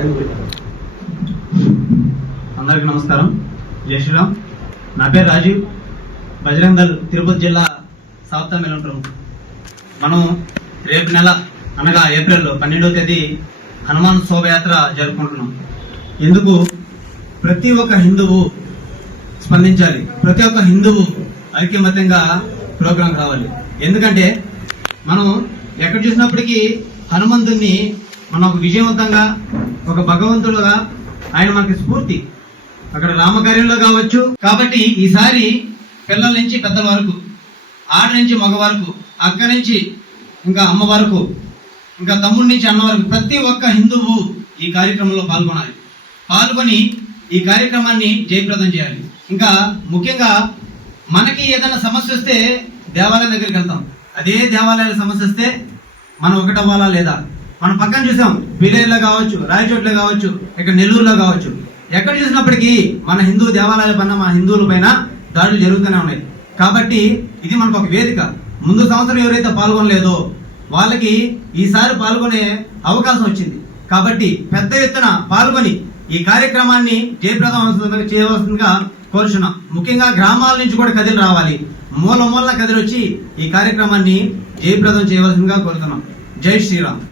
అందరికీ నమస్కారం. జై శ్రీరామ్. నా పేరు రాజీవ్, బజరంగ్ దళ్ తిరుపతి జిల్లా సాప్తా మేళం ప్రముఖ. మనం రేపు నెల అనగా ఏప్రిల్ 12వ తేదీ హనుమాన్ శోభయాత్ర జరుపుకుంటున్నాం. ఎందుకు? ప్రతి ఒక్క హిందువు స్పందించాలి, ప్రతి ఒక్క హిందువు ఐక్యమత్యంగా ప్రోగ్రాం కావాలి. ఎందుకంటే మనం ఎక్కడ చూసినప్పటికీ హనుమంతుడిని మనం ఒక విజయవంతంగా, ఒక భగవంతుడుగా ఆయన మనకి స్ఫూర్తి. అక్కడ రామకార్యంలో కావచ్చు. కాబట్టి ఈసారి పిల్లల నుంచి పెద్దల వరకు, ఆడ నుంచి మగ వరకు, అక్క నుంచి ఇంకా అమ్మ వరకు, ఇంకా తమ్ముడి నుంచి అన్న వరకు ప్రతి ఒక్క హిందువు ఈ కార్యక్రమంలో పాల్గొని ఈ కార్యక్రమాన్ని జయప్రదం చేయాలి. ఇంకా ముఖ్యంగా మనకి ఏదైనా సమస్య వస్తే దేవాలయం దగ్గరికి వెళ్తాం. అదే దేవాలయాల సమస్య వస్తే మనం ఒకటవ్వాలా లేదా? మనం పక్కన చూసాం, పిలేరులో కావచ్చు, రాయచోట్లో కావచ్చు, ఇక్కడ నెల్లూరులో కావచ్చు, ఎక్కడ చూసినప్పటికీ మన హిందూ దేవాలయాల పైన, మన హిందువుల పైన దాడులు జరుగుతూనే ఉన్నాయి. కాబట్టి ఇది మనకు ఒక వేదిక. ముందు సంవత్సరం ఎవరైతే పాల్గొనలేదో వాళ్ళకి ఈసారి పాల్గొనే అవకాశం వచ్చింది. కాబట్టి పెద్ద ఎత్తున పాల్గొని ఈ కార్యక్రమాన్ని జయప్రదం చేయవలసిందిగా కోరుచున్నాం. ముఖ్యంగా గ్రామాల నుంచి కూడా కదిలి రావాలి, మూల కదిలి వచ్చి ఈ కార్యక్రమాన్ని జయప్రదం చేయవలసిందిగా కోరుతున్నాం. జై శ్రీరామ్.